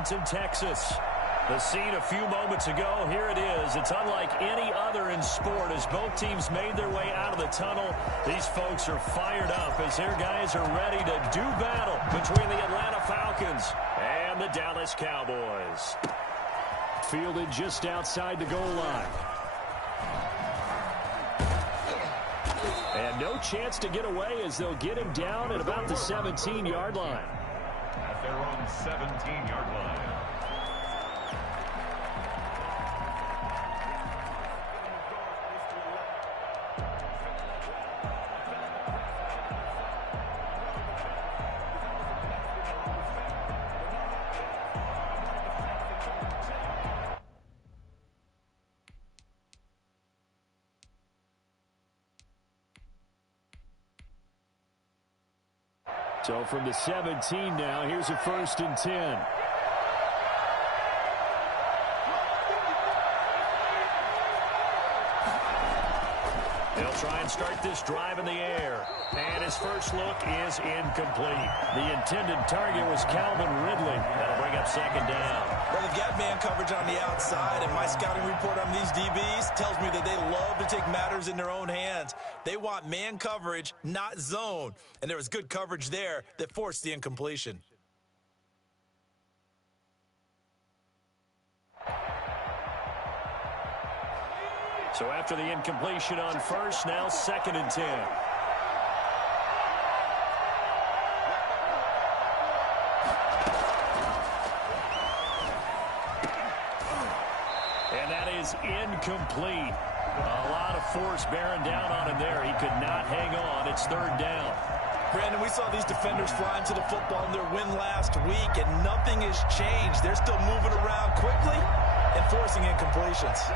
Arlington, Texas. The scene a few moments ago, here it is. It's unlike any other in sport as both teams made their way out of the tunnel. These folks are fired up as their guys are ready to do battle between the Atlanta Falcons and the Dallas Cowboys. Fielded just outside the goal line. And no chance to get away as they'll get him down at about the 17-yard line. At their own 17-yard line. So from the 17 now, here's a 1st and 10. They'll try and start this drive in the air. And his first look is incomplete. The intended target was Calvin Ridley. That'll bring up 2nd down. Well, they've got man coverage on the outside, and my scouting report on these DBs tells me that they love to take matters in their own hands. They want man coverage, not zone. And there was good coverage there that forced the incompletion. So after the incompletion on 1st, now 2nd and 10. And that is incomplete. A lot of force bearing down on him there. He could not hang on. It's 3rd down. Brandon, we saw these defenders flying to the football in their win last week, and nothing has changed. They're still moving around quickly and forcing incompletions.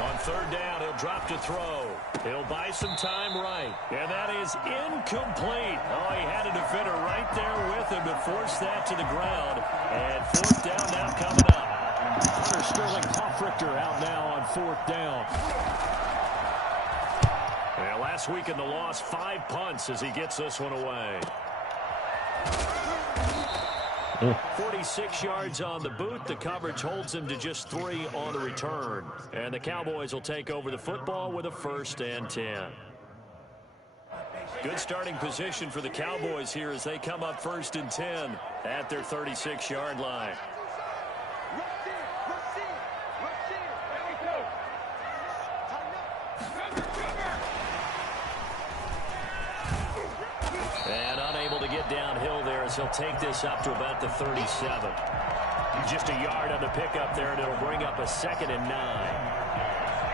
On 3rd down, he'll drop to throw. He'll buy some time right. And that is incomplete. Oh, he had a defender right there with him to force that to the ground. And 4th down now coming up. Hunter Sterling Hoffrichter out now on 4th down. And last week in the loss, 5 punts as he gets this one away. 46 yards on the boot. The coverage holds him to just 3 on the return. And the Cowboys will take over the football with a 1st and 10. Good starting position for the Cowboys here as they come up 1st and 10 at their 36-yard line. And unable to get downhill there as he'll take this up to about the 37. Just a yard on the pickup there, and it'll bring up a 2nd and 9.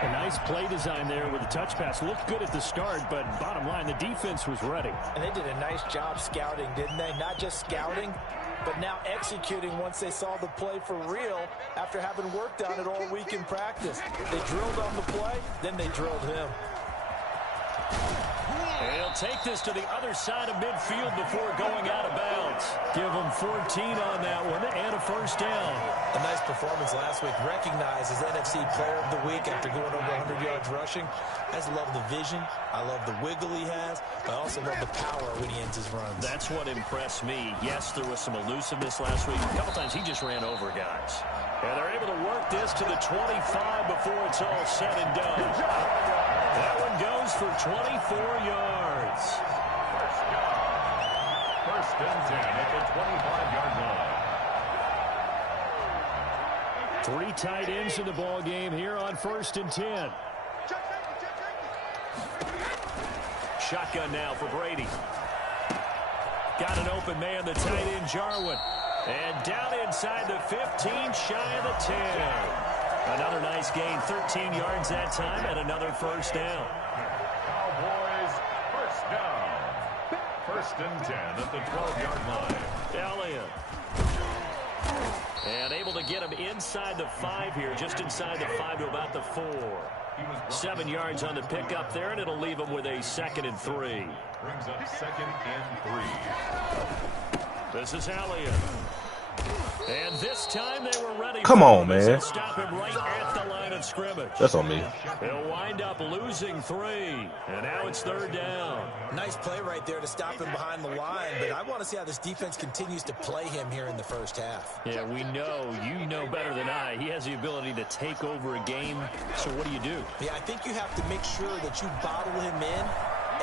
A nice play design there with the touch pass. Looked good at the start, but bottom line, the defense was ready. And they did a nice job scouting, didn't they? Not just scouting, but now executing once they saw the play for real after having worked on it all week in practice. They drilled on the play, then they drilled him. And he'll take this to the other side of midfield before going out of bounds. Give him 14 on that one and a 1st down. A nice performance last week. Recognized as NFC Player of the Week after going over 100 yards rushing. I just love the vision. I love the wiggle he has. I also love the power when he ends his runs. That's what impressed me. Yes, there was some elusiveness last week. A couple times he just ran over guys. And they're able to work this to the 25 before it's all said and done. That one goes for 24 yards. 1st and 10 at the 25-yard line. 3 tight ends in the ball game here on 1st and 10. Shotgun now for Brady. Got an open man, the tight end Jarwin. And down inside the 15, shy of the 10. Another nice gain, 13 yards that time, and another 1st down. Cowboys 1st down. 1st and 10 at the 12-yard line. Elliott. And able to get him inside the 5 here, just inside the 5 to about the 4. 7 yards on the pickup there, and it'll leave him with a 2nd and 3. Brings up 2nd and 3. This is Elliott. And this time they were ready. Come on, man. They'll stop him right at the line of scrimmage. That's on me. They'll wind up losing 3. And now it's 3rd down. Nice play right there to stop him behind the line, but I want to see how this defense continues to play him here in the first half. Yeah, we know, you know better than I, he has the ability to take over a game. So what do you do? Yeah, I think you have to make sure that you bottle him in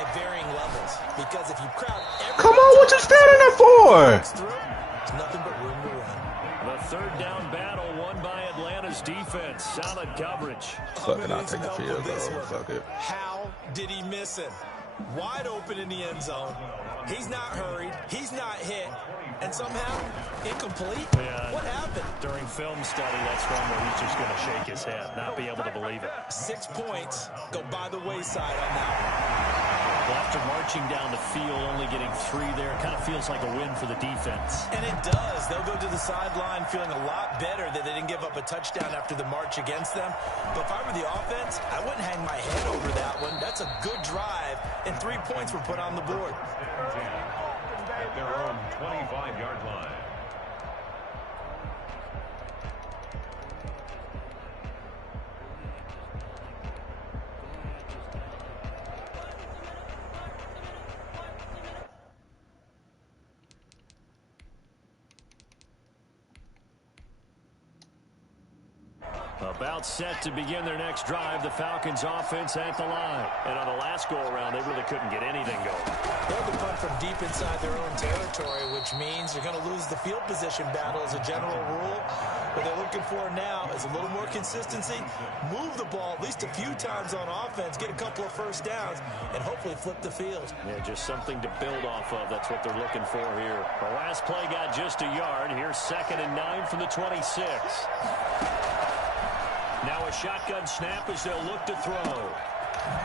at varying levels, because if you crowd Come on, what you standing there for? it's nothing but room to run. The 3rd down battle won by Atlanta's defense. Solid coverage. Fuck it, I'll take the field goal. Fuck it. How did he miss him? Wide open in the end zone. He's not hurried. He's not hit. And somehow, incomplete? Yeah, what happened? During film study, that's one where he's just going to shake his head, not be able to believe it. 6 points go by the wayside on that one. Well, after marching down the field, only getting 3 there, it kind of feels like a win for the defense. And it does. They'll go to the sideline feeling a lot better that they didn't give up a touchdown after the march against them. But if I were the offense, I wouldn't hang my head over that one. That's a good drive, and 3 points were put on the board. At their own 25-yard line. About set to begin their next drive, the Falcons offense at the line. And on the last go-around, they really couldn't get anything going. They'll have to punt from deep inside their own territory, which means they're going to lose the field position battle as a general rule. What they're looking for now is a little more consistency, move the ball at least a few times on offense, get a couple of first downs, and hopefully flip the field. Yeah, just something to build off of. That's what they're looking for here. The last play got just a yard. Here's 2nd and 9 from the 26. Now a shotgun snap as they'll look to throw.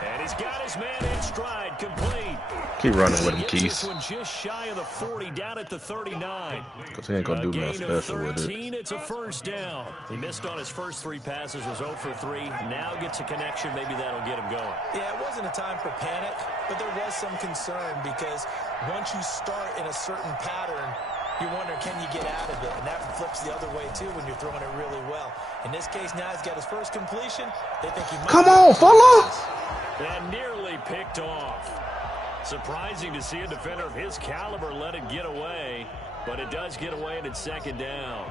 And he's got his man in stride, complete. Keep running with him, Keith. This one just shy of the 40, down at the 39. Because he ain't going to do nothing special with it. It's a first down. He missed on his first 3 passes, was 0 for 3. Now gets a connection. Maybe that'll get him going. Yeah, it wasn't a time for panic, but there was some concern because once you start in a certain pattern, you wonder, can you get out of it? And that flips the other way, too, when you're throwing it really well. In this case, now he's got his first completion. They think he might. Come on, fella! And nearly picked off. Surprising to see a defender of his caliber let it get away, but it does get away and it's 2nd down.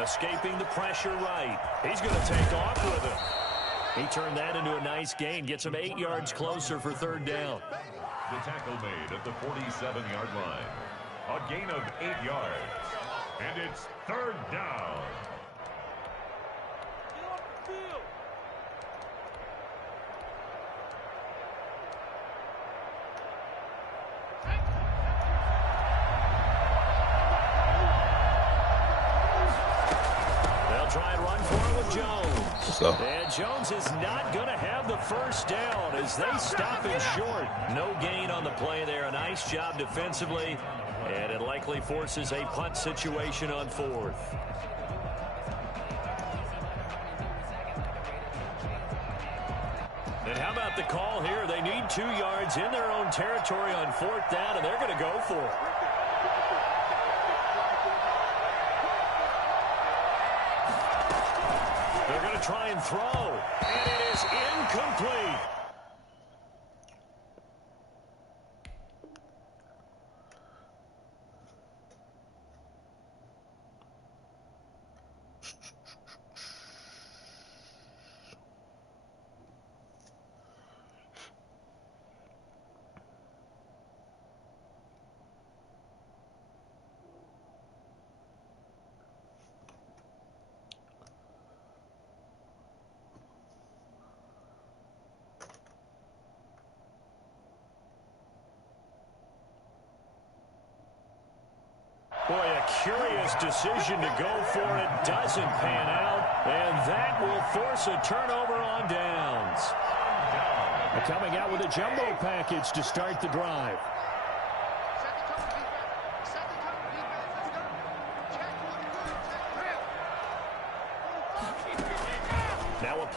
Escaping the pressure right. He's going to take off with it. He turned that into a nice gain. Gets him 8 yards closer for 3rd down. The tackle made at the 47-yard line. A gain of 8 yards. And it's 3rd down. Try and run for it with Jones. Let's go. And Jones is not going to have the first down as they stop him short. No gain on the play there. A nice job defensively. And it likely forces a punt situation on 4th. And how about the call here? They need 2 yards in their own territory on 4th down, and they're going to go for it. They're going to try and throw, and it is incomplete. Boy, a curious decision to go for it. Doesn't pan out. And that will force a turnover on downs. Coming out with a jumbo package to start the drive.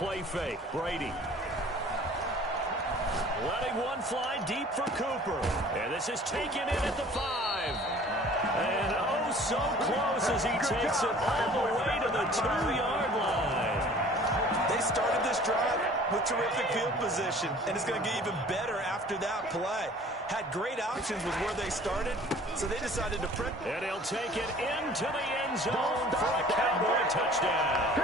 play fake. Brady. Letting one fly deep for Cooper. And this is taken in at the 5. And oh, so close as he takes it all the way to the 2-yard line. They started this drive with terrific field position, and it's going to get even better after that play. Had great options with where they started, so they decided to print. And he'll take it into the end zone for a Cowboy touchdown.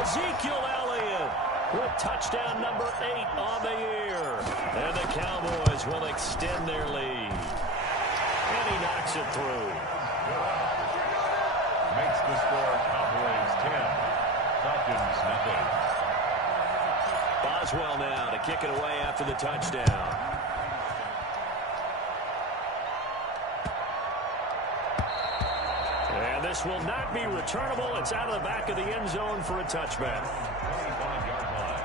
Ezekiel Elliott with touchdown number 8 on the year. And the Cowboys will extend their lead. And he knocks it through. Makes the score Cowboys 10. Falcons nothing. Boswell now to kick it away after the touchdown. And this will not be returnable. It's out of the back of the end zone for a touchback. 25-yard line.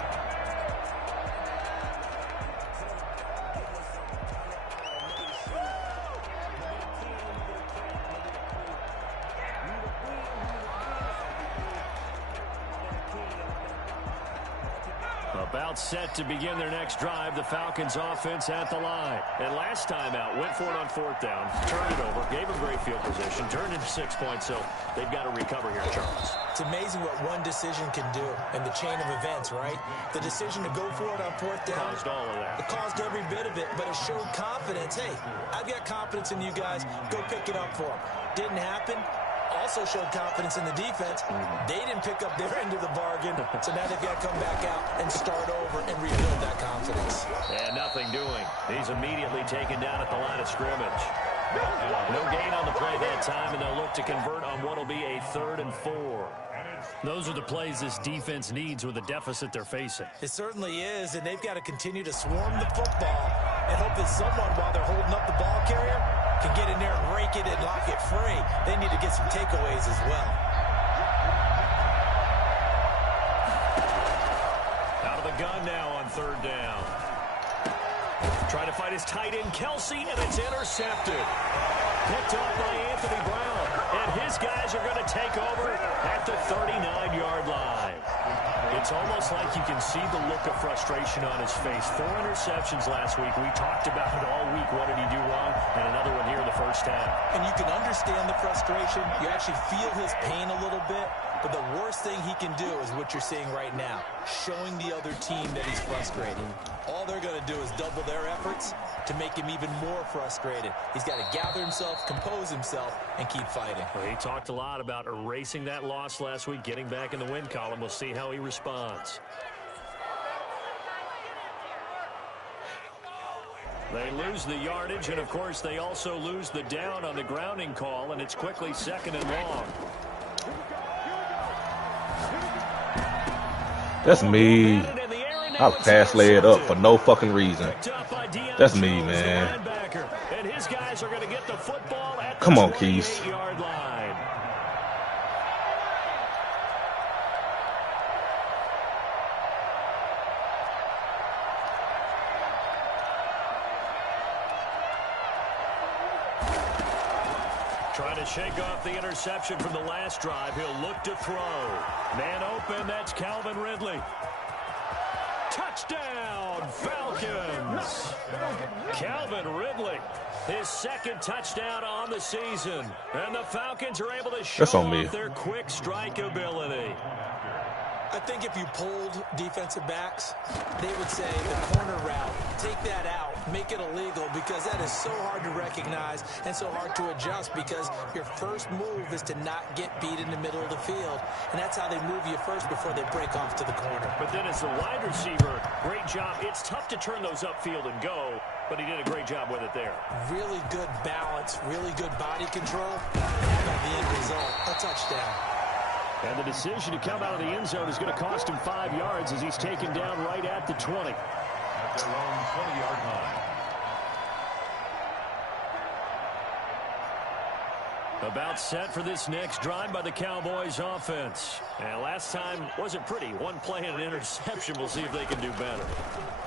About set to begin their next drive. The Falcons offense at the line. And last time out, went for it on 4th down, turned it over, gave them great field position, turned into 6 points, so they've got to recover here, Charles. It's amazing what one decision can do in the chain of events, right? The decision to go for it on 4th down. Caused all of that. It caused every bit of it, but it showed confidence. Hey, I've got confidence in you guys. Go pick it up for them. Didn't happen. Also showed confidence in the defense. They didn't pick up their end of the bargain, so now they've got to come back out and start over and rebuild that confidence. And nothing doing. He's immediately taken down at the line of scrimmage. No gain on the play that time, and they'll look to convert on what will be a 3rd and 4. Those are the plays this defense needs with the deficit they're facing. It certainly is, and they've got to continue to swarm the football and hope that someone, while they're holding up the ball carrier, can get in there and rake it and lock it free. They need to get some takeaways as well. Out of the gun now on 3rd down. Trying to fight his tight end, Kelsey, and it's intercepted. Picked up by Anthony Brown. And his guys are going to take over at the 39-yard line. It's almost like you can see the look of frustration on his face. 4 interceptions last week. We talked about it all week. What did he do wrong? And another one here in the first half. And you can understand the frustration. You actually feel his pain a little bit. But the worst thing he can do is what you're seeing right now, showing the other team that he's frustrated. All they're going to do is double their efforts to make him even more frustrated. He's got to gather himself, compose himself, and keep fighting. Well, he talked a lot about erasing that loss last week, getting back in the win column. We'll see how he responds. They lose the yardage, and, of course, they also lose the down on the grounding call, and it's quickly 2nd and long. That's me. I'll pass lay it up for no fucking reason. That's me, man. Come on, Keith. Trying to shake off the interception from the last drive. He'll look to throw. Man open, that's Calvin Ridley. Touchdown, Falcons. Calvin Ridley, his 2nd touchdown on the season. And the Falcons are able to show off their quick strike ability. I think if you polled defensive backs, they would say the corner route, take that out, make it illegal, because that is so hard to recognize and so hard to adjust, because your first move is to not get beat in the middle of the field. And that's how they move you first before they break off to the corner. But then as the wide receiver, great job. It's tough to turn those upfield and go, but he did a great job with it there. Really good balance, really good body control. And how about the end result? A touchdown. And the decision to come out of the end zone is going to cost him 5 yards as he's taken down right at the 20. At their own 20-yard line. About set for this next drive by the Cowboys offense. And last time wasn't pretty. One play and an interception. We'll see if they can do better.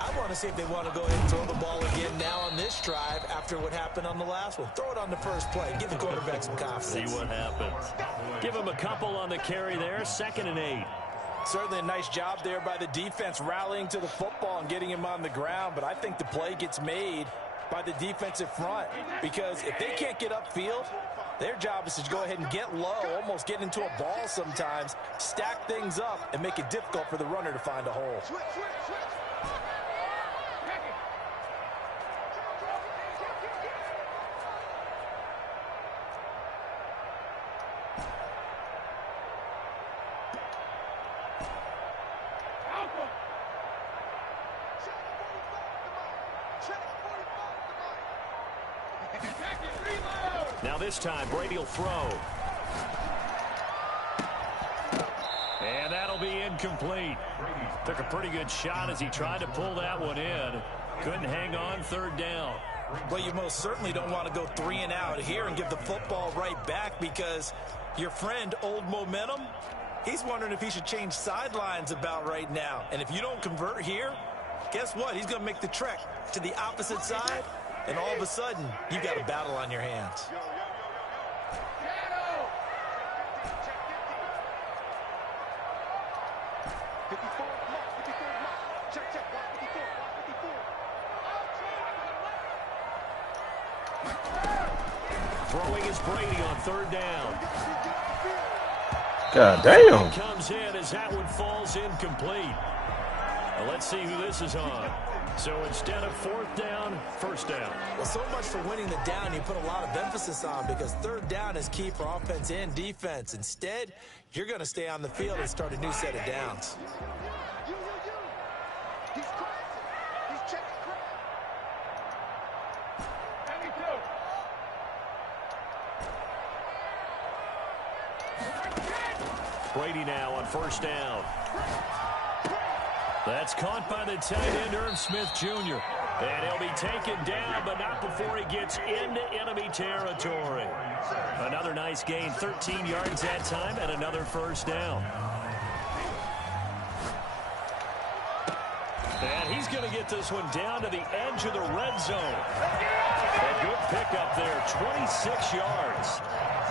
I want to see if they want to go ahead and throw the ball again now on this drive after what happened on the last one. Throw it on the first play. Give the quarterback some confidence. See what happens. Give him a couple on the carry there. 2nd and 8. Certainly a nice job there by the defense rallying to the football and getting him on the ground, but I think the play gets made by the defensive front because if they can't get upfield, their job is to go ahead and get low, almost get into a ball sometimes, stack things up, and make it difficult for the runner to find a hole. Now this time, Brady will throw. And that'll be incomplete. Took a pretty good shot as he tried to pull that one in. Couldn't hang on, third down. Well, you most certainly don't want to go 3 and out here and give the football right back because your friend, Old Momentum, he's wondering if he should change sidelines about right now. And if you don't convert here, guess what? He's going to make the trek to the opposite side. And all of a sudden, you've got a battle on your hands. Throwing is Brady on third down. God damn. Comes in as that one falls incomplete. Well, let's see who this is on. So instead of fourth down, first down. Well, so much for winning the down you put a lot of emphasis on because third down is key for offense and defense. Instead, you're going to stay on the field and start a new set of downs. Brady now on first down. That's caught by the tight end, Irv Smith Jr. And he'll be taken down, but not before he gets into enemy territory. Another nice gain, 13 yards that time, and another first down. And he's going to get this one down to the edge of the red zone. A good pickup there, 26 yards.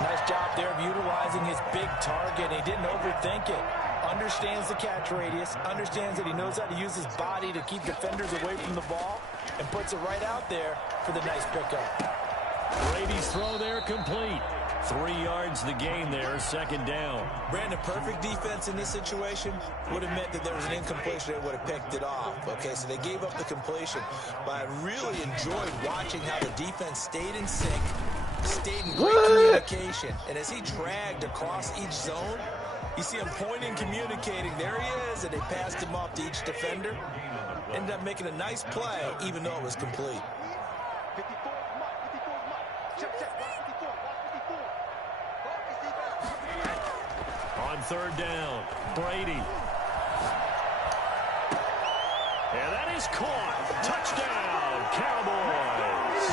Nice job there of utilizing his big target. He didn't overthink it. Understands the catch radius, understands that he knows how to use his body to keep defenders away from the ball, and puts it right out there for the nice pickup. Brady's throw there complete. 3 yards the gain there, second down. Brandon, perfect defense in this situation would have meant that there was an incompletion that would have picked it off. Okay, so they gave up the completion, but I really enjoyed watching how the defense stayed in sync, stayed in great communication, and as he dragged across each zone, you see him pointing, communicating. There he is, and they passed him off to each defender. Ended up making a nice play, even though it was complete. On third down, Brady. And that is caught. Touchdown, Cowboys.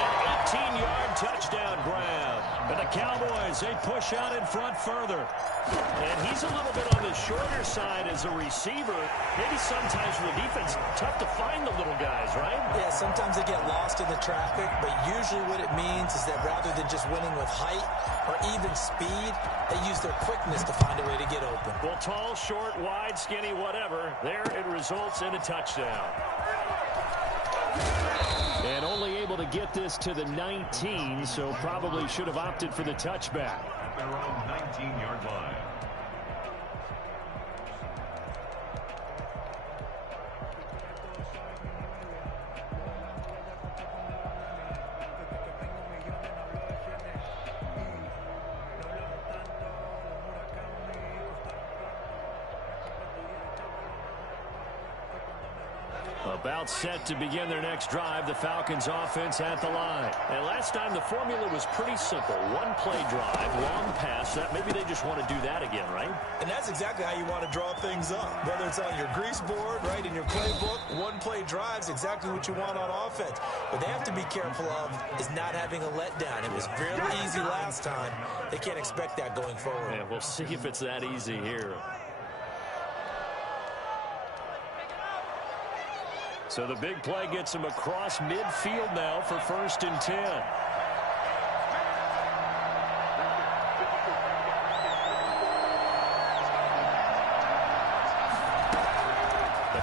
An 18-yard touchdown grab. And the Cowboys, they push out in front further. And he's a little bit on the shorter side as a receiver. Maybe sometimes for the defense, tough to find the little guys, right? Yeah, sometimes they get lost in the traffic, but usually what it means is that rather than just winning with height or even speed, they use their quickness to find a way to get open. Well, tall, short, wide, skinny, whatever. There it results in a touchdown. And only able to get this to the 19, so probably should have opted for the touchback. Their own 19-yard line. About set to begin their next drive, the Falcons offense at the line. And last time the formula was pretty simple. One play drive, long pass. That maybe they just want to do that again, right? And that's exactly how you want to draw things up. Whether it's on your grease board, right, in your playbook, one play drive's exactly what you want on offense. What they have to be careful of is not having a letdown. It was fairly easy last time. They can't expect that going forward. Yeah, we'll see if it's that easy here. So the big play gets him across midfield now for 1st and 10.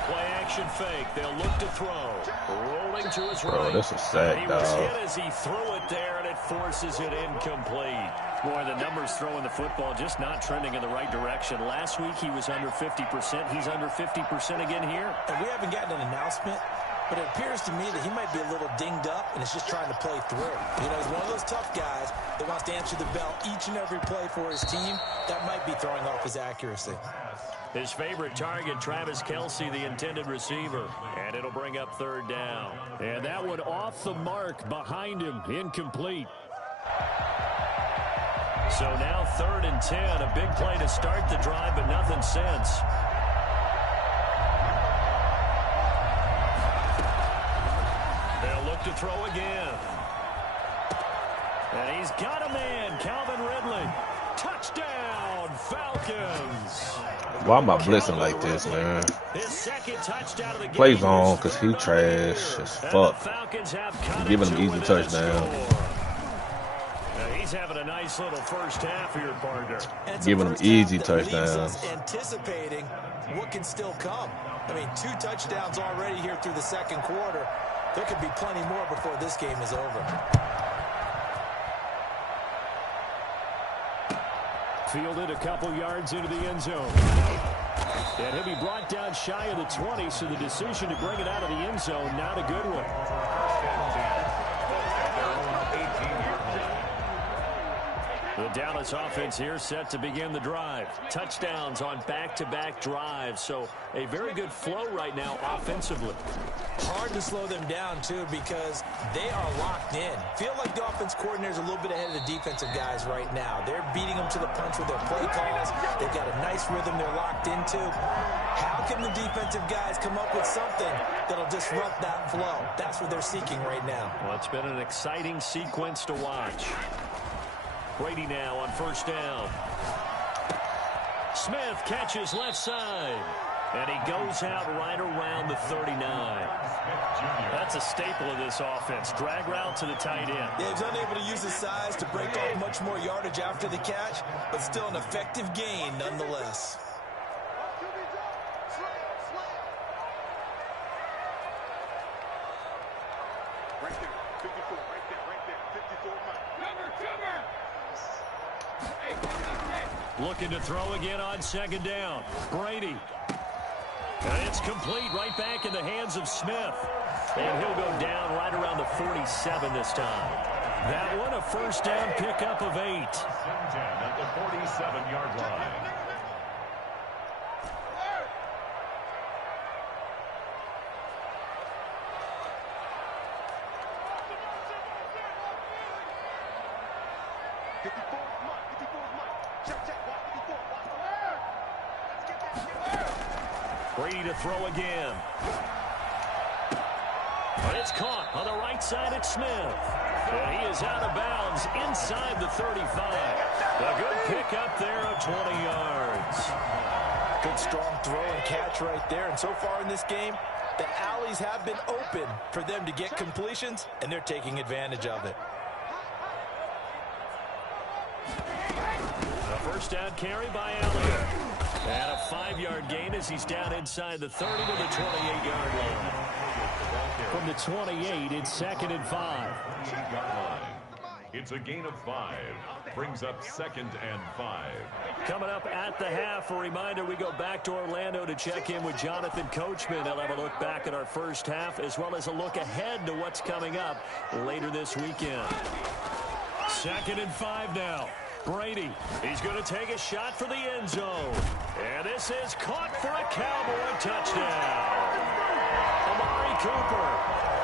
play action fake. They'll look to throw. Rolling to his right. Bro, this is sad, He dog. was hit as he threw it there, and it forces it incomplete. Boy, the numbers throwing the football just not trending in the right direction. Last week, he was under 50%. He's under 50% again here. And we haven't gotten an announcement, but it appears to me that he might be a little dinged up and is just trying to play through. You know, he's one of those tough guys that wants to answer the bell each and every play for his team. That might be throwing off his accuracy. His favorite target, Travis Kelce, the intended receiver. And it'll bring up third down. And that one off the mark behind him, incomplete. So now 3rd and 10, a big play to start the drive, but nothing since. They'll look to throw again. And he's got a man, Calvin Ridley. Touchdown, Falcons. Why am I blitzing like this, man? His second touchdown of the game. Play zone, because he trash as fuck. Giving him easy touchdown. He's having a nice little first half here, partner. Giving him easy touchdowns. Anticipating what can still come. I mean, 2 touchdowns already here through the second quarter. There could be plenty more before this game is over. Fielded a couple yards into the end zone. And he'll be brought down shy of the 20, so the decision to bring it out of the end zone, not a good one. The Dallas offense here set to begin the drive. Touchdowns on back-to-back drives, so a very good flow right now offensively. Hard to slow them down, too, because they are locked in. Feel like the offense coordinator is a little bit ahead of the defensive guys right now. They're beating them to the punch with their play calls. They've got a nice rhythm they're locked into. How can the defensive guys come up with something that'll disrupt that flow? That's what they're seeking right now. Well, it's been an exciting sequence to watch. Brady now on first down. Smith catches left side. And he goes out right around the 39. That's a staple of this offense. Drag route to the tight end. Yeah, he's unable to use his size to break off much more yardage after the catch, but still an effective gain nonetheless. Right there, 54, right there, 54. Looking to throw again on second down. Brady. And it's complete right back in the hands of Smith. And he'll go down right around the 47 this time. That one a first down pickup of 8. 10 at the 47-yard line. Brady to throw again. But it's caught on the right side at Smith. And he is out of bounds inside the 35. A good pickup there of 20 yards. Good strong throw and catch right there. And so far in this game, the alleys have been open for them to get completions, and they're taking advantage of it. A first down carry by Elliott. And a 5-yard gain as he's down inside the 30 to the 28-yard line. From the 28, it's 2nd and 5. It's a gain of 5. Brings up 2nd and 5. Coming up at the half, a reminder, we go back to Orlando to check in with Jonathan Coachman. He'll have a look back at our first half as well as a look ahead to what's coming up later this weekend. 2nd and 5 now. Brady, he's going to take a shot for the end zone. And this is caught for a Cowboy touchdown. Amari Cooper,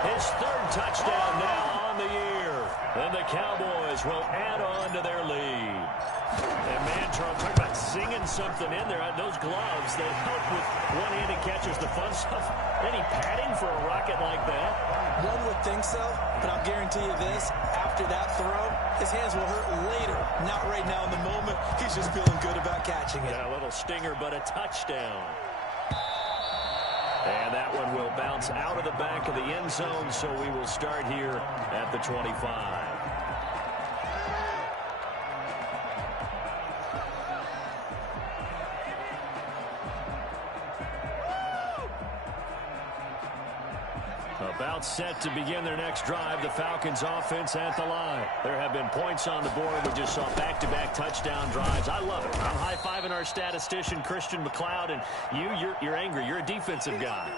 his 3rd touchdown now on the year. And the Cowboys will add on to their lead. And man, Charles, talk about singing something in there. Those gloves, they help with one-handed catches, the fun stuff. Any padding for a rocket like that? One would think so, but I'll guarantee you this. After that throw, his hands will hurt later. Not right now in the moment. He's just feeling good about catching it. Yeah, a little stinger, but a touchdown. And that one will bounce out of the back of the end zone, so we will start here at the 25. About set to begin their next drive, the Falcons offense at the line. There have been points on the board. We just saw back-to-back touchdown drives. I love it. I'm high-fiving our statistician, Christian McLeod, and you're angry. You're a defensive guy.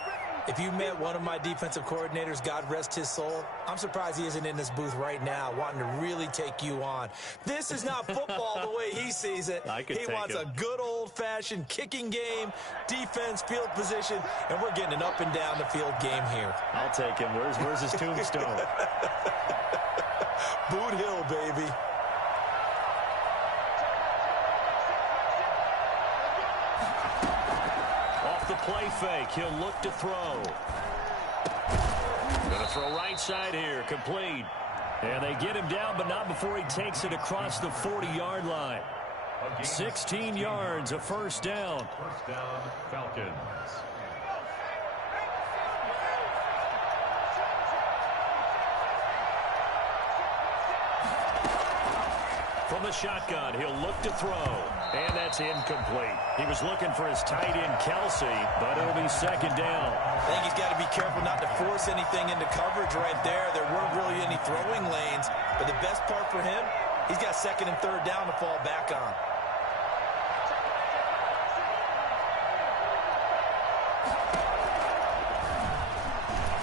If you met one of my defensive coordinators, God rest his soul, I'm surprised he isn't in this booth right now wanting to really take you on. This is not football the way he sees it. He wants a good old-fashioned kicking game, defense, field position, and we're getting an up-and-down-the-field game here. I'll take him. Where's his tombstone? Boot Hill, baby. The play fake. He'll look to throw. Going to throw right side here. Complete. And they get him down, but not before he takes it across the 40-yard line. 16 yards, a first down. First down, Falcons. From the shotgun, he'll look to throw. And that's incomplete. He was looking for his tight end, Kelsey, but it'll be second down. I think he's got to be careful not to force anything into coverage right there. There weren't really any throwing lanes, but the best part for him, he's got second and third down to fall back on.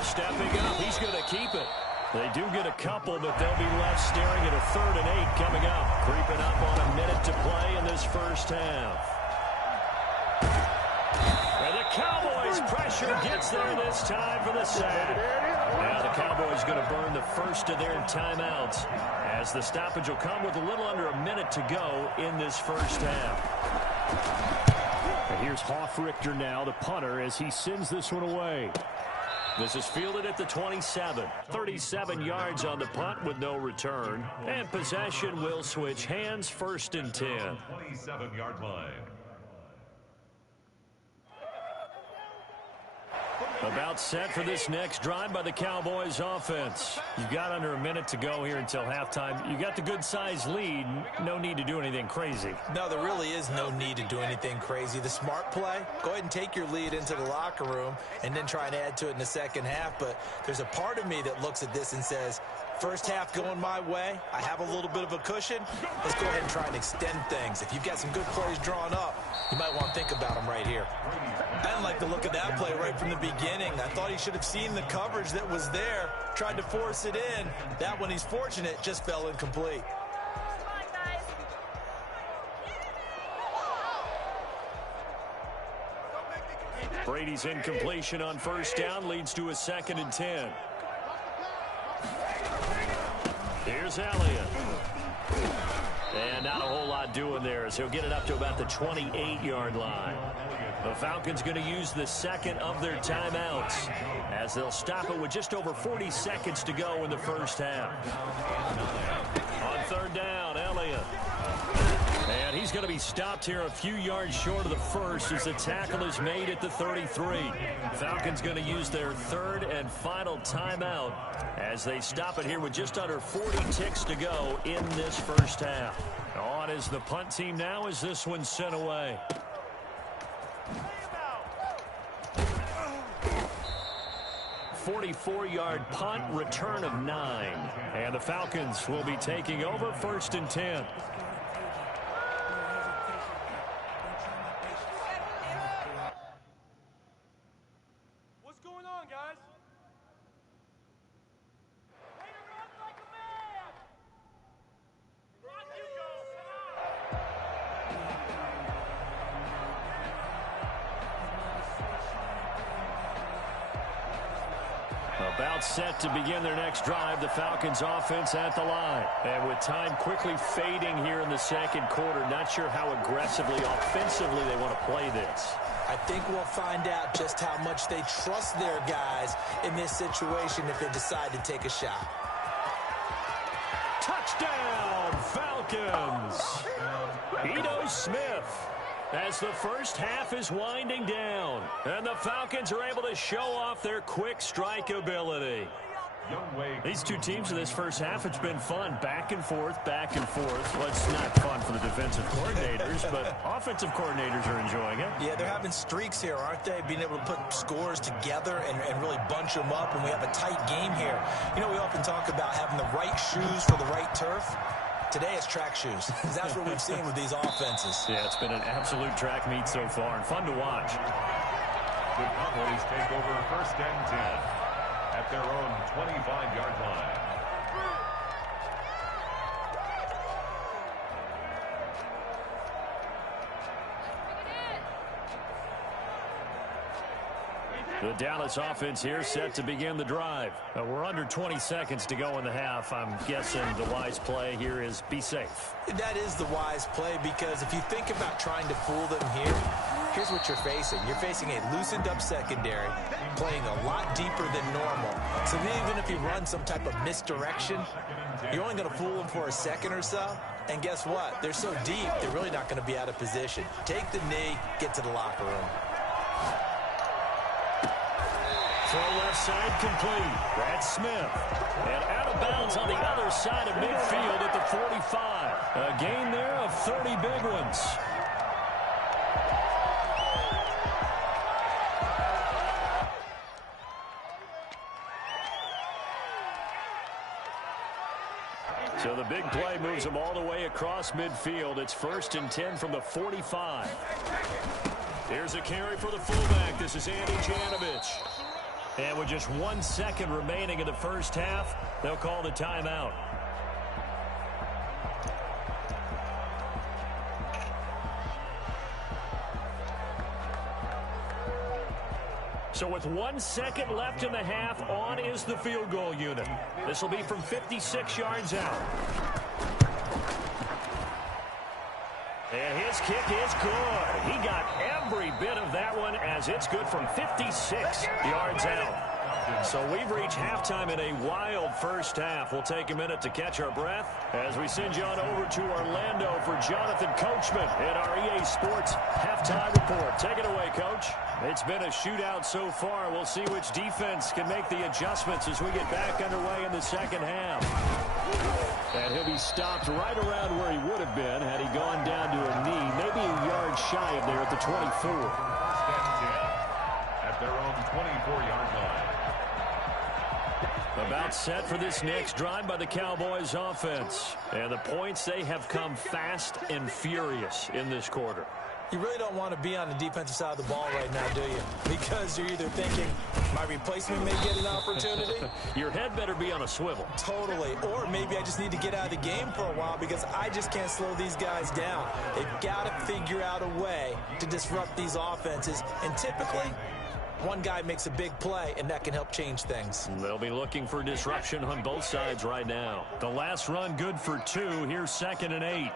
Stepping up, he's going to keep it. They do get a couple, but they'll be left staring at a 3rd and 8 coming up. Creeping up on a minute to play in this first half. And the Cowboys pressure gets there this time for the sack. Now the Cowboys going to burn the first of their timeouts as the stoppage will come with a little under a minute to go in this first half. And here's Hoff-Richter now, the punter, as he sends this one away. This is fielded at the 27. 37 yards on the punt with no return. And possession will switch hands, 1st and 10. 27-yard line. About set for this next drive by the Cowboys offense. You've got under a minute to go here until halftime. You got the good-sized lead. No need to do anything crazy. No, there really is no need to do anything crazy. The smart play, go ahead and take your lead into the locker room and then try and add to it in the second half. But there's a part of me that looks at this and says, first half going my way, I have a little bit of a cushion. Let's go ahead and try and extend things. If you've got some good plays drawn up, you might want to think about them right here. I didn't like the look of that play right from the beginning. I thought he should have seen the coverage that was there, tried to force it in. That one, he's fortunate, just fell incomplete. Brady's incompletion on first down leads to a 2nd and 10. Here's Elliott. And not a whole lot doing there as he'll get it up to about the 28-yard line. The Falcons going to use the second of their timeouts as they'll stop it with just over 40 seconds to go in the first half. On 3rd down, Elliott. And he's going to be stopped here a few yards short of the first as the tackle is made at the 33. Falcons going to use their 3rd and final timeout as they stop it here with just under 40 ticks to go in this first half. On is the punt team now as this one's sent away. A 44-yard punt, return of 9. And the Falcons will be taking over 1st and 10. About set to begin their next drive, the Falcons offense at the line. And with time quickly fading here in the second quarter, not sure how aggressively, offensively they want to play this. I think we'll find out just how much they trust their guys in this situation if they decide to take a shot. Touchdown, Falcons! Ito Smith. As the first half is winding down, and the Falcons are able to show off their quick strike ability. These two teams in this first half, it's been fun. Back and forth, back and forth. Well, it's not fun for the defensive coordinators, but offensive coordinators are enjoying it. Yeah, they're having streaks here, aren't they? Being able to put scores together and really bunch them up, and we have a tight game here. You know, we often talk about having the right shoes for the right turf. Today it's track shoes. That's what we've seen with these offenses. Yeah, it's been an absolute track meet so far and fun to watch. The Cowboys take over 1st and 10 at their own 25-yard line. The Dallas offense here set to begin the drive. We're under 20 seconds to go in the half. I'm guessing the wise play here is be safe. That is the wise play, because if you think about trying to fool them here, here's what you're facing. You're facing a loosened up secondary, playing a lot deeper than normal. So even if you run some type of misdirection, you're only going to fool them for a second or so. And guess what? They're so deep, they're really not going to be out of position. Take the knee, get to the locker room. Throw left side complete. That's Smith. And out of bounds on the other side of midfield at the 45. A gain there of 30 big ones. So the big play moves them all the way across midfield. It's 1st and 10 from the 45. Here's a carry for the fullback. This is Andy Janovich. And with just 1 second remaining in the first half, they'll call the timeout. So with 1 second left in the half, on is the field goal unit. This will be from 56 yards out. And his kick is good. He got every bit of that one, as it's good from 56 yards out. So we've reached halftime in a wild first half. We'll take a minute to catch our breath as we send you on over to Orlando for Jonathan Coachman at our EA Sports Halftime Report. Take it away, Coach. It's been a shootout so far. We'll see which defense can make the adjustments as we get back underway in the second half. And he'll be stopped right around where he would have been had he gone down to a knee, maybe a yard shy of there at the 24. At their own 24-yard line. About set for this next drive by the Cowboys offense. And the points, they have come fast and furious in this quarter. You really don't want to be on the defensive side of the ball right now, do you? Because you're either thinking, my replacement may get an opportunity. Your head better be on a swivel. Totally. Or maybe I just need to get out of the game for a while because I just can't slow these guys down. They've got to figure out a way to disrupt these offenses. And typically, one guy makes a big play, and that can help change things. They'll be looking for disruption on both sides right now. The last run good for 2. Here's 2nd and 8.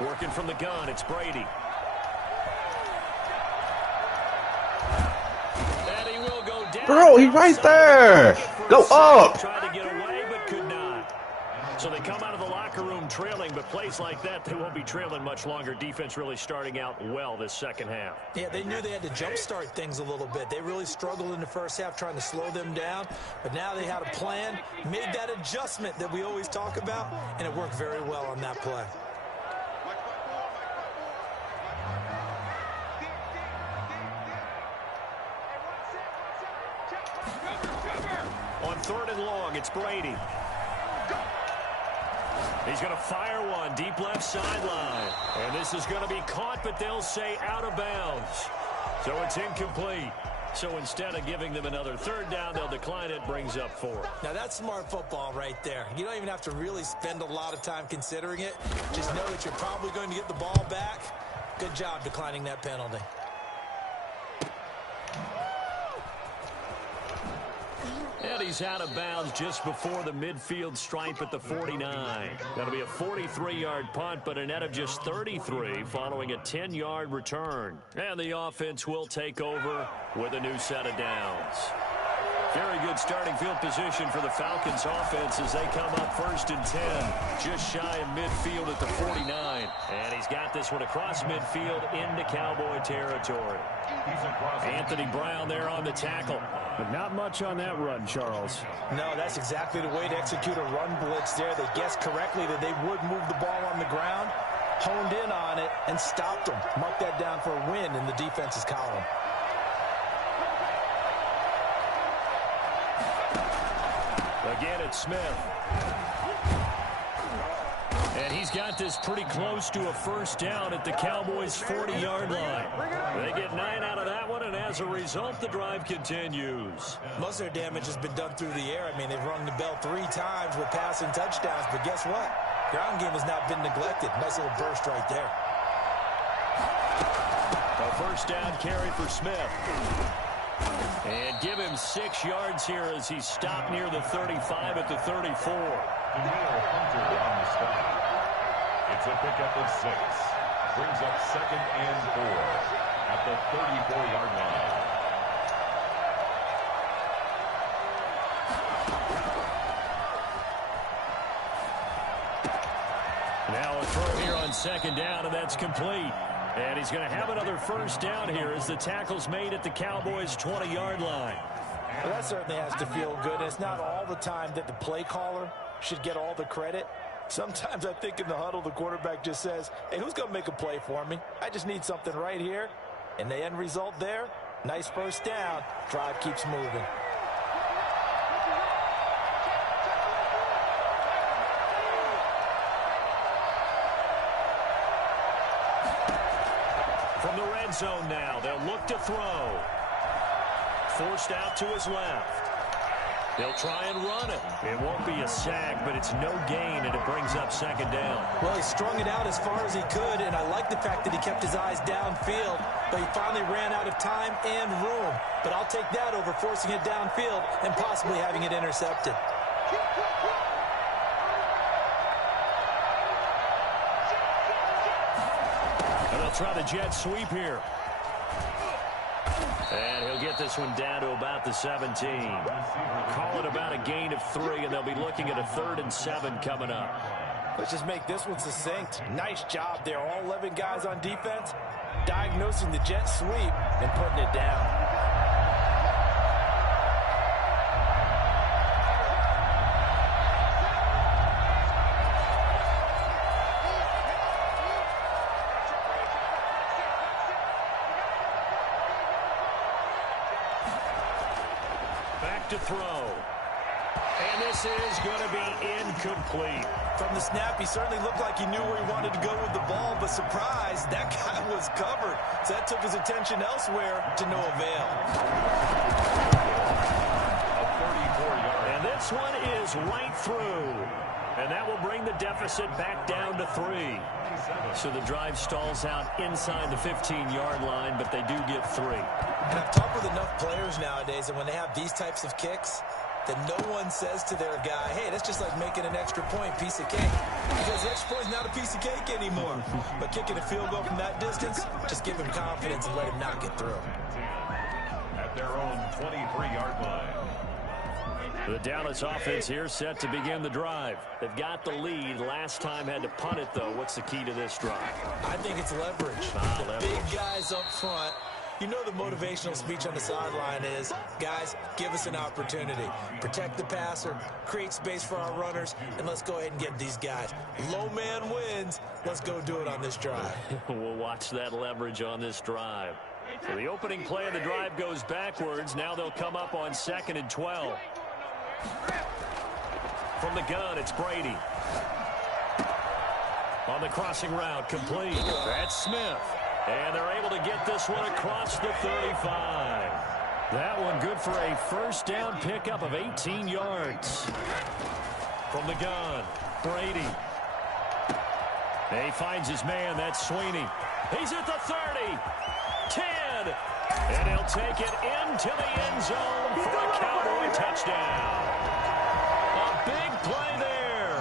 Working from the gun, it's Brady. And he will go down. Bro, he's right there. Go up. Tried to get away, but could not. So they come out of the locker room trailing, but plays like that, they won't be trailing much longer. Defense really starting out well this second half. Yeah, they knew they had to jumpstart things a little bit. They really struggled in the first half trying to slow them down, but now they had a plan, made that adjustment that we always talk about, and it worked very well on that play. On 3rd and long, it's Brady. He's going to fire one deep left sideline. And this is going to be caught, but they'll say out of bounds. So it's incomplete. So instead of giving them another 3rd down, they'll decline it, brings up 4. Now that's smart football right there. You don't even have to really spend a lot of time considering it. Just know that you're probably going to get the ball back. Good job declining that penalty. And he's out of bounds just before the midfield stripe at the 49. That'll be a 43-yard punt, but a net of just 33 following a 10-yard return. And the offense will take over with a new set of downs. Very good starting field position for the Falcons offense as they come up 1st and 10. Just shy of midfield at the 49. And he's got this one across midfield into Cowboy territory. Anthony Brown there on the tackle. But not much on that run, Charles. No, that's exactly the way to execute a run blitz there. They guessed correctly that they would move the ball on the ground, honed in on it, and stopped them. Mark that down for a win in the defense's column. Again, it's Smith. And he's got this pretty close to a first down at the Cowboys' 40-yard line. They get 9 out of that one, and as a result, the drive continues. Most of their damage has been done through the air. I mean, they've rung the bell 3 times with passing touchdowns, but guess what? Ground game has not been neglected. Nice little burst right there. A first down carry for Smith. And give him 6 yards here as he's stopped near the 35 at the 34. It's a pickup of 6. Brings up 2nd and 4 at the 34-yard line. Now a throw here on 2nd down, and that's complete. And he's going to have another first down here as the tackle's made at the Cowboys' 20-yard line. Well, that certainly has to feel good. It's not all the time that the play caller should get all the credit. Sometimes I think in the huddle, the quarterback just says, hey, who's going to make a play for me? I just need something right here. And the end result there, nice first down. Drive keeps moving. From the red zone now, they'll look to throw. Forced out to his left. They'll try and run it. It won't be a sack, but it's no gain, and it brings up 2nd down. Well, he strung it out as far as he could, and I like the fact that he kept his eyes downfield, but he finally ran out of time and room. But I'll take that over forcing it downfield and possibly having it intercepted. And they'll try the jet sweep here. And he'll get this one down to about the 17. Call it about a gain of 3, and they'll be looking at a 3rd and 7 coming up. Let's just make this one succinct. Nice job there. All 11 guys on defense diagnosing the jet sweep and putting it down. To throw. And this is going to be incomplete. From the snap, he certainly looked like he knew where he wanted to go with the ball, but surprise, that guy was covered. So that took his attention elsewhere to no avail. A 34-yard. And this one is right through. And that will bring the deficit back down to 3. So the drive stalls out inside the 15-yard line, but they do get 3. And I've talked with enough players nowadays, and when they have these types of kicks, that no one says to their guy, hey, that's just like making an extra point, piece of cake. Because the extra point is not a piece of cake anymore. But kicking a field goal from that distance, just give him confidence and let him knock it through. At their own 23-yard line. The Dallas offense here set to begin the drive. They've got the lead. Last time had to punt it, though. What's the key to this drive? I think it's leverage. Leverage. Big guys up front. You know the motivational speech on the sideline is, guys, give us an opportunity. Protect the passer, create space for our runners, and let's go ahead and get these guys. Low man wins. Let's go do it on this drive. We'll watch that leverage on this drive. So the opening play of the drive goes backwards. Now they'll come up on 2nd and 12. From the gun, it's Brady. On the crossing route, complete. That's Smith. And they're able to get this one across the 35. That one good for a first down pickup of 18 yards. From the gun, Brady. He finds his man. That's Sweeney. He's at the 30. 10. And he'll take it into the end zone for a Cowboy touchdown. A big play there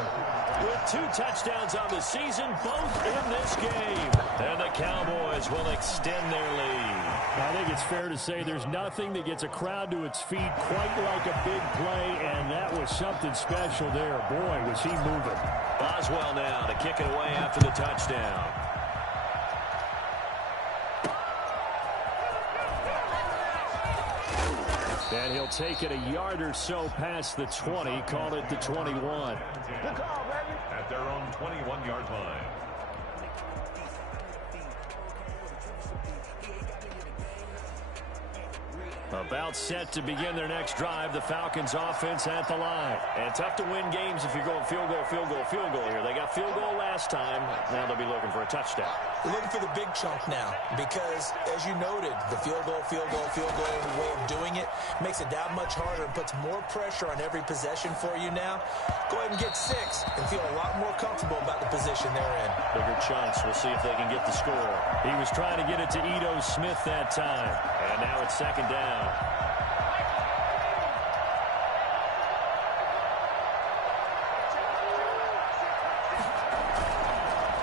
with 2 touchdowns on the season, both in this game. And the Cowboys will extend their lead. I think it's fair to say there's nothing that gets a crowd to its feet quite like a big play, and that was something special there. Boy, was he moving. Boswell now to kick it away after the touchdown. And he'll take it a yard or so past the 20, call it the 21. At their own 21-yard line. About set to begin their next drive. The Falcons offense at the line. And tough to win games if you're going field goal, field goal, field goal here. They got field goal last time. Now they'll be looking for a touchdown. They're looking for the big chunk now because, as you noted, the field goal way of doing it makes it that much harder and puts more pressure on every possession for you now. Go ahead and get 6 and feel a lot more comfortable about the position they're in. Bigger chunks. We'll see if they can get the score. He was trying to get it to Ito Smith that time. And now it's second down.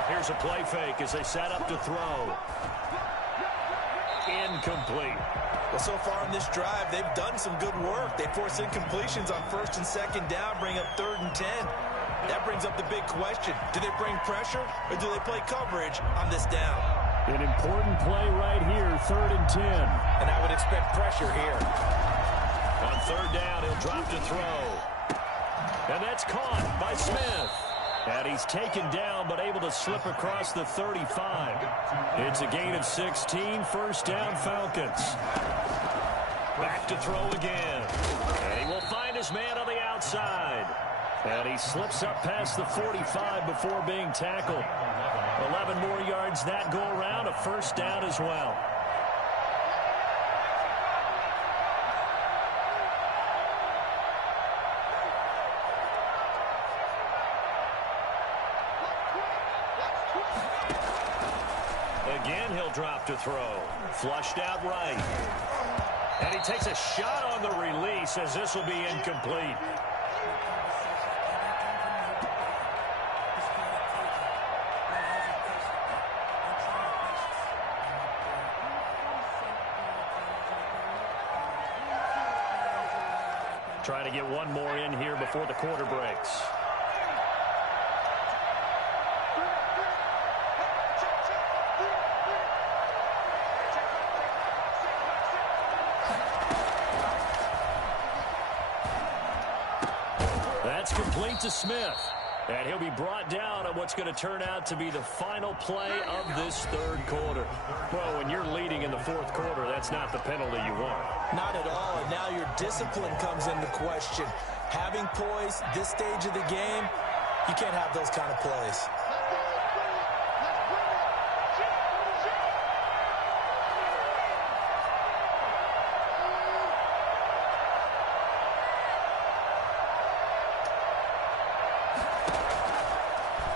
Here's a play fake as they set up to throw. Incomplete. Well, so far in this drive, they've done some good work. They force incompletions on 1st and 2nd down, bring up 3rd and 10. That brings up the big question. Do they bring pressure or do they play coverage on this down? An important play right here, 3rd and 10. And I would expect pressure here. On 3rd down, he'll drop to throw. And that's caught by Smith. And he's taken down, but able to slip across the 35. It's a gain of 16, 1st down Falcons. Back to throw again. And he will find his man on the outside. And he slips up past the 45 before being tackled. 11 more yards that go around, a 1st down as well. Again, he'll drop to throw. Flushed out right. And he takes a shot on the release as this will be incomplete. Trying to get one more in here before the quarter breaks. That's complete to Smith. And he'll be brought down on what's going to turn out to be the final play of this 3rd quarter. Well, when you're leading in the 4th quarter, that's not the penalty you want. Not at all, and now your discipline comes into question. Having poise this stage of the game, you can't have those kind of plays.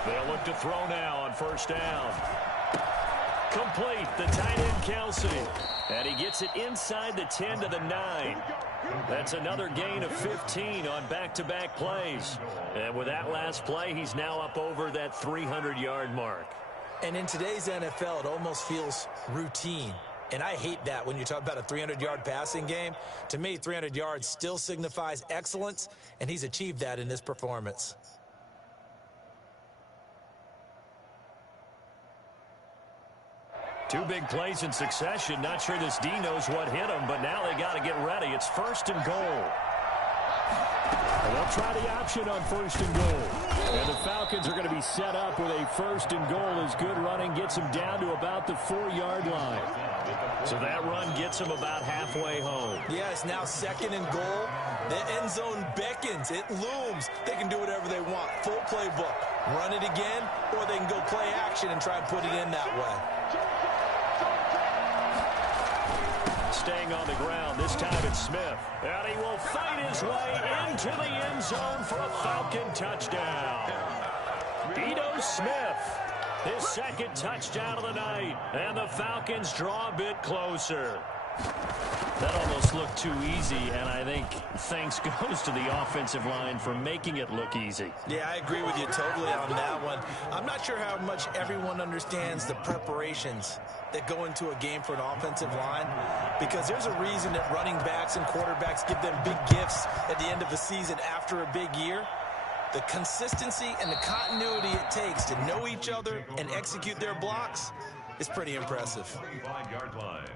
They'll look to throw now on 1st down. Complete, the tight end Kelsey. And he gets it inside the 10 to the 9. That's another gain of 15 on back-to-back plays. And with that last play, he's now up over that 300-yard mark. And in today's NFL, it almost feels routine. And I hate that when you talk about a 300-yard passing game. To me, 300 yards still signifies excellence, and he's achieved that in this performance. Two big plays in succession. Not sure this D knows what hit him, but now they got to get ready. It's 1st and goal. And they'll try the option on 1st and goal. And the Falcons are going to be set up with a 1st and goal as good running gets them down to about the 4-yard line. So that run gets them about halfway home. Yes, now 2nd and goal. The end zone beckons. It looms. They can do whatever they want. Full playbook. Run it again, or they can go play action and try and put it in that way. Staying on the ground, this time it's Smith. And he will fight his way into the end zone for a Falcon touchdown. Ito Smith, his 2nd touchdown of the night. And the Falcons draw a bit closer. That almost looked too easy, and I think thanks goes to the offensive line for making it look easy. Yeah, I agree with you totally on that one. I'm not sure how much everyone understands the preparations that go into a game for an offensive line, because there's a reason that running backs and quarterbacks give them big gifts at the end of the season after a big year. The consistency and the continuity it takes to know each other and execute their blocks is pretty impressive. 25-yard line.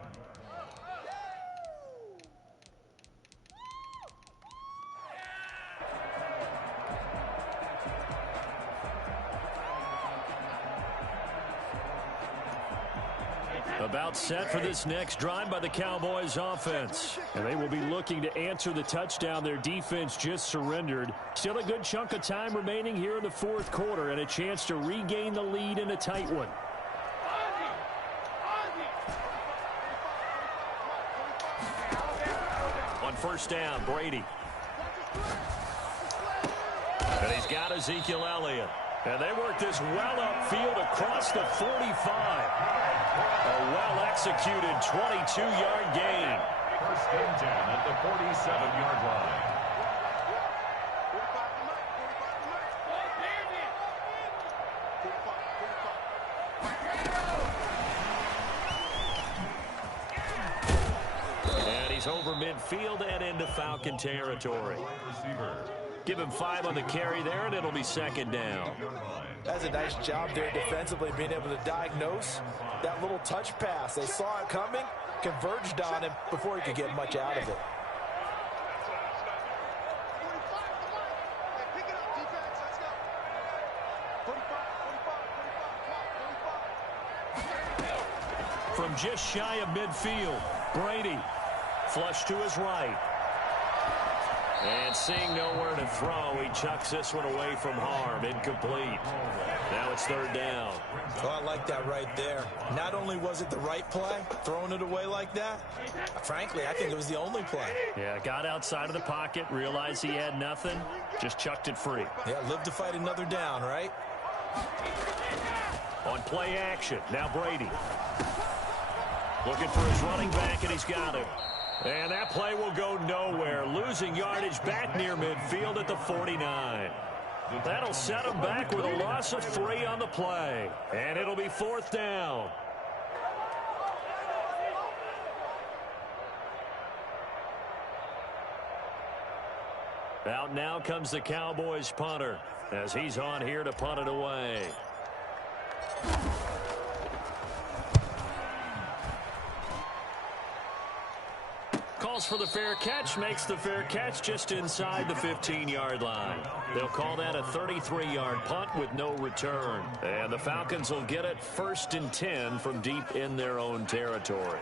About set for this next drive by the Cowboys offense. And they will be looking to answer the touchdown their defense just surrendered. Still a good chunk of time remaining here in the fourth quarter and a chance to regain the lead in a tight one. On first down, Brady. And he's got Ezekiel Elliott. And they work this well upfield across the 45. A well-executed 22-yard gain. First and 10 at the 47-yard line. And he's over midfield and into Falcon territory. Receiver. Give him 5 on the carry there, and it'll be second down. That's a nice job there defensively, being able to diagnose that little touch pass. They saw it coming, converged on him before he could get much out of it. From just shy of midfield, Brady flush to his right. And seeing nowhere to throw, he chucks this one away from harm. Incomplete. Now it's third down. Oh, I like that right there. Not only was it the right play, throwing it away like that, frankly, I think it was the only play. Yeah, got outside of the pocket, realized he had nothing, just chucked it free. Yeah, live to fight another down, right? On play action, now Brady. Looking for his running back, and he's got him. And that play will go nowhere. Losing yardage back near midfield at the 49. That'll set him back with a loss of 3 on the play. And it'll be fourth down. Out now comes the Cowboys punter as he's on here to punt it away. Calls for the fair catch, makes the fair catch just inside the 15-yard line. They'll call that a 33-yard punt with no return. And the Falcons will get it first and 10 from deep in their own territory.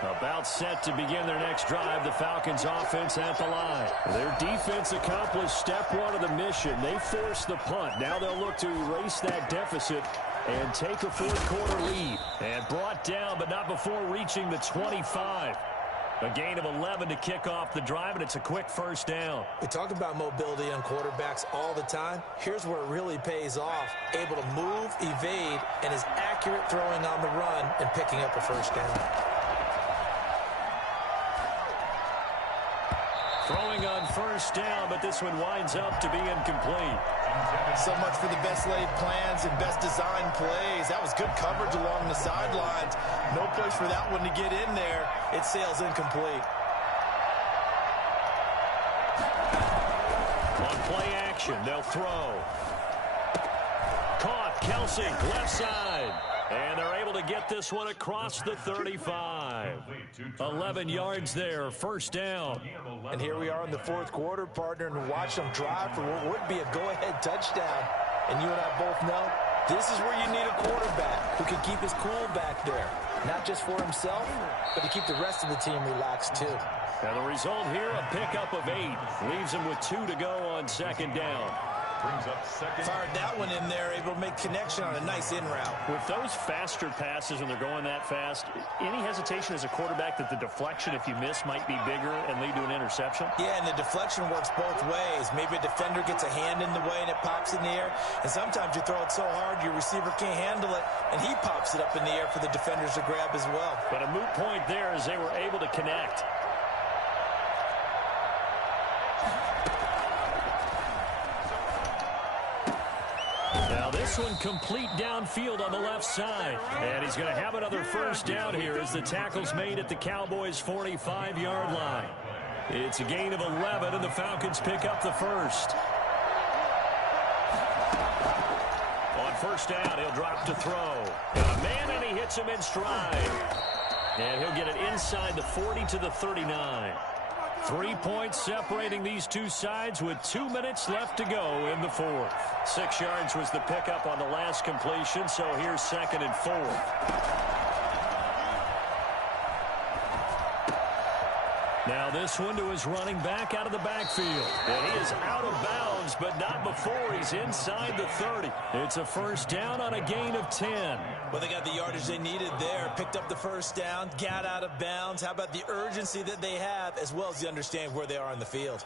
About set to begin their next drive, the Falcons offense at the line. Their defense accomplished step 1 of the mission. They forced the punt. Now they'll look to erase that deficit and take a fourth quarter lead. And brought down, but not before reaching the 25. A gain of 11 to kick off the drive, and it's a quick first down. We talk about mobility on quarterbacks all the time. Here's where it really pays off. Able to move, evade, and is accurate throwing on the run and picking up a first down. Throwing on first down, but this one winds up to be incomplete. So much for the best laid plans and best designed plays. That was good coverage along the sidelines. No place for that one to get in there. It sails incomplete. On play action, they'll throw. Caught, Kelsey, left side. And they're able to get this one across the 35. 11 yards there, first down. And here we are in the fourth quarter, partner, and watch them drive for what would be a go-ahead touchdown. And you and I both know this is where you need a quarterback who can keep his cool back there. Not just for himself, but to keep the rest of the team relaxed too. And the result here, a pickup of 8. Leaves him with 2 to go on second down. brings up second. Fired that one in there, able to make connection on a nice in route. With those faster passes when they're going that fast, any hesitation as a quarterback that the deflection, if you miss, might be bigger and lead to an interception? Yeah, and the deflection works both ways. Maybe a defender gets a hand in the way and it pops in the air. And sometimes you throw it so hard your receiver can't handle it, and he pops it up in the air for the defenders to grab as well. But a moot point there as they were able to connect. Now this one complete downfield on the left side. And he's going to have another first down here as the tackle's made at the Cowboys' 45-yard line. It's a gain of 11, and the Falcons pick up the first. On first down, he'll drop to throw. Got a man, and he hits him in stride. And he'll get it inside the 40 to the 39. 3 points separating these two sides with 2 minutes left to go in the fourth. 6 yards was the pickup on the last completion, so here's 2nd and 4. Now this one to his running back out of the backfield. And he is out of bounds, but not before he's inside the 30. It's a first down on a gain of 10. Well, they got the yardage they needed there, picked up the first down, got out of bounds. How about the urgency that they have, as well as the understand where they are on the field?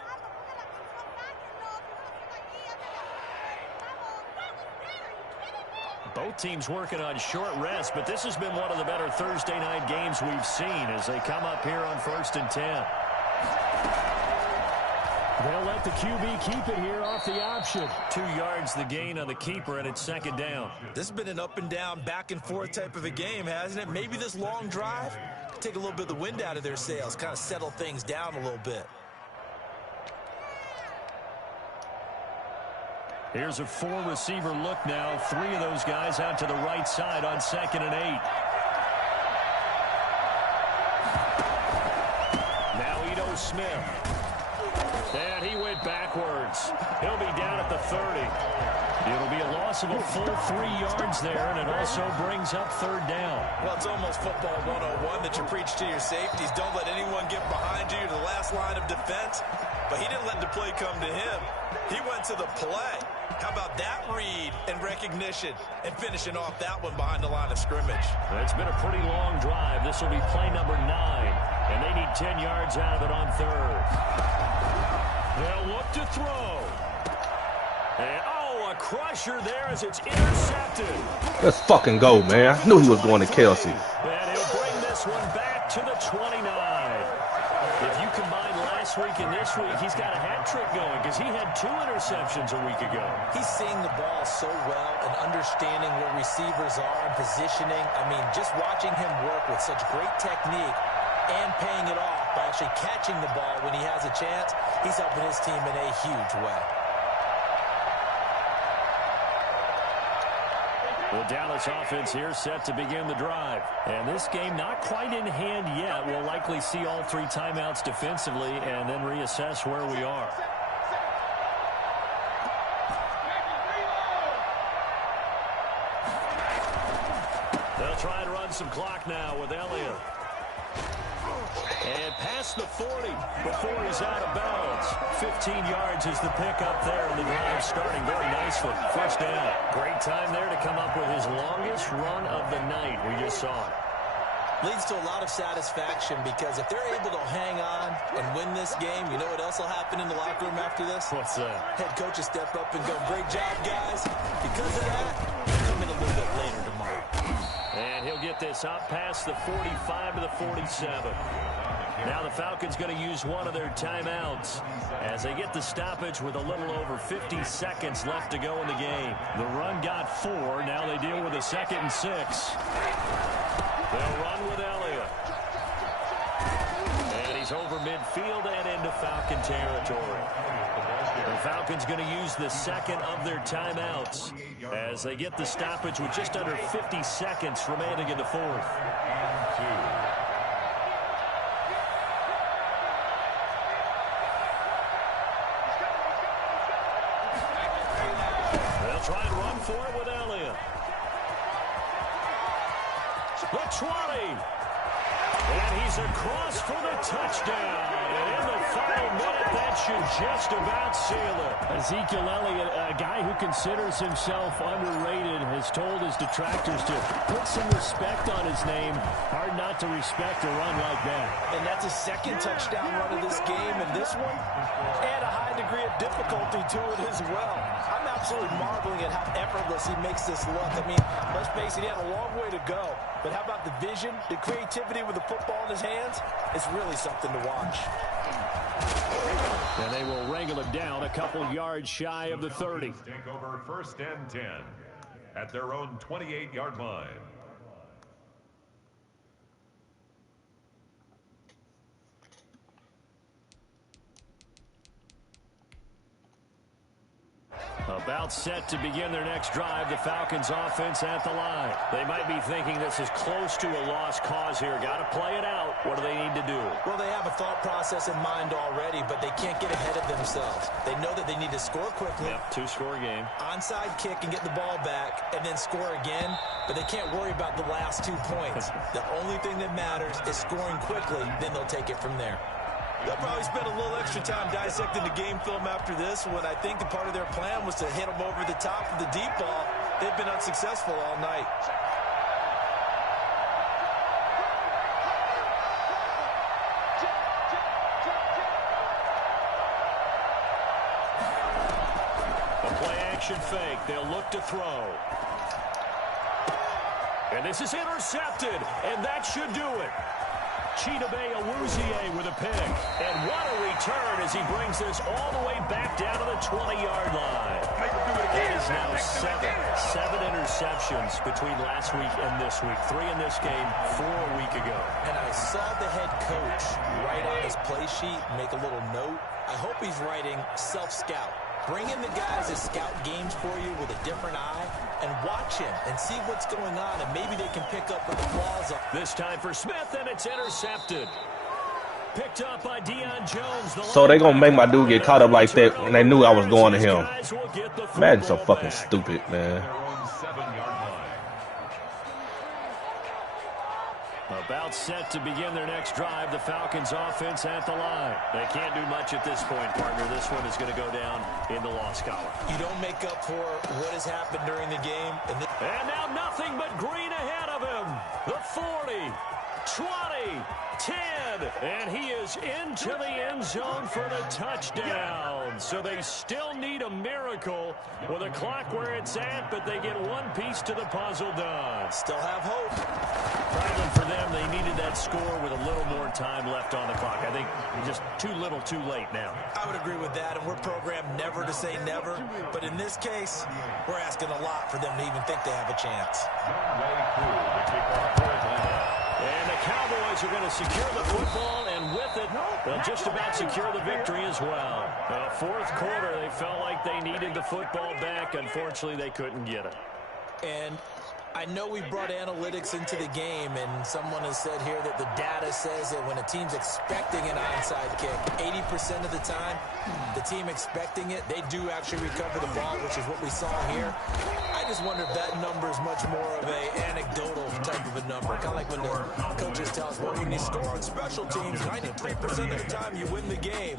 Both teams working on short rest, but this has been one of the better Thursday night games we've seen as they come up here on 1st and 10. They'll let the QB keep it here off the option. 2 yards the gain on the keeper, and it's 2nd down. This has been an up and down, back and forth type of a game, hasn't it? Maybe this long drive could take a little bit of the wind out of their sails, kind of settle things down a little bit. Here's a 4-receiver look now. 3 of those guys out to the right side on 2nd and 8. Now Ito Smith. And he went backwards. He'll be down at the 30. It'll be a loss of a full 3 yards there, and it also brings up 3rd down. Well, it's almost football 101 that you preach to your safeties. Don't let anyone get behind you to the last line of defense. But he didn't let the play come to him. He went to the play. How about that read and recognition and finishing off that one behind the line of scrimmage? It's been a pretty long drive. This will be play number 9, and they need 10 yards out of it on 3rd. They'll look to throw. And, a crusher there as it's intercepted. Let's fucking go, man. I knew he was going to Kelsey. And he'll bring this one back to the 29. If you combine last week and this week, he's got a hat trick going because he had 2 interceptions a week ago. He's seeing the ball so well and understanding where receivers are and positioning. I mean, just watching him work with such great technique and paying it off by actually catching the ball when he has a chance, he's helping his team in a huge way. The Dallas offense here set to begin the drive. And this game not quite in hand yet. We'll likely see all 3 timeouts defensively and then reassess where we are. They'll try and run some clock now with Elliott. And past the 40 before he's out of bounds. 15 yards is the pickup there, and the drive starting very nicely. First down. Great time there to come up with his longest run of the night. We just saw it. Leads to a lot of satisfaction because if they're able to hang on and win this game, you know what else will happen in the locker room after this? What's that? Head coach will step up and go, great job, guys. Because of that, come in a little bit later tomorrow. And he'll get this up past the 45 to the 47. Now the Falcons going to use one of their timeouts as they get the stoppage with a little over 50 seconds left to go in the game. The run got 4. Now they deal with a 2nd and 6. They'll run with Elliott. And he's over midfield and into Falcon territory. The Falcons going to use the 2nd of their timeouts as they get the stoppage with just under 50 seconds remaining in the 4th. They'll try and run for it with Elliott. The 20. And he's across for the touchdown. And in the final minute, that should just about seal it. Ezekiel Elliott, a guy who considers himself underrated, has told his detractors to put some respect on his name. Hard not to respect a run like that. And that's a second touchdown run of this game, and this one, and a high degree of difficulty to it as well. I'm absolutely marveling at how effortless he makes this look. I mean, let's face it, he had a long way to go. But how about the vision, the creativity with the football in his hands? It's really something to watch. And they will wrangle him down a couple yards shy of the 30. Take over 1st and 10 at their own 28-yard line. About set to begin their next drive, the Falcons offense at the line. They might be thinking this is close to a lost cause here. Got to play it out. What do they need to do? Well, they have a thought process in mind already, but they can't get ahead of themselves. They know that they need to score quickly. Yep, two-score game. Onside kick and get the ball back and then score again, but they can't worry about the last 2 points. The only thing that matters is scoring quickly, then they'll take it from there. They'll probably spend a little extra time dissecting the game film after this one. I think the part of their plan was to hit them over the top of the deep ball. They've been unsuccessful all night. A play-action fake. They'll look to throw. And this is intercepted, and that should do it. Chidobe Awuzie with a pick. And what a return as he brings this all the way back down to the 20-yard line. That is now seven interceptions between last week and this week. 3 in this game, 4 a week ago. And I saw the head coach write on his play sheet, make a little note. I hope he's writing self-scout. Bring in the guys that scout games for you with a different eye and watch him and see what's going on, and maybe they can pick up the flaws. This time for Smith, and it's intercepted. Picked up by Deion Jones. So they gonna make my dude get caught up like that when they knew I was going to him. Madden's so fucking stupid, man. About set to begin their next drive, the Falcons offense at the line. They can't do much at this point, partner. This one is going to go down in the loss column. You don't make up for what has happened during the game. And now nothing but green ahead of him. The 40, 20, 10, and he is into the end zone for the touchdown. So they still need a miracle with a clock where it's at, but they get one piece to the puzzle done. Still have hope. Problem for them, they needed that score with a little more time left on the clock. I think just too little too late now. I would agree with that, and we're programmed never to say never. But in this case, we're asking a lot for them to even think they have a chance. And the Cowboys are going to secure the football, and with it, they'll just about secure the victory as well. Fourth quarter, they felt like they needed the football back. Unfortunately, they couldn't get it. And I know we brought analytics into the game, and someone has said here that the data says that when a team's expecting an onside kick, 80% of the time, the team expecting it, they do actually recover the ball, which is what we saw here. I just wonder if that number is much more of an anecdotal type of a number. Kind of like when the coaches tell us, well, when you score on special teams, 93% of the time you win the game.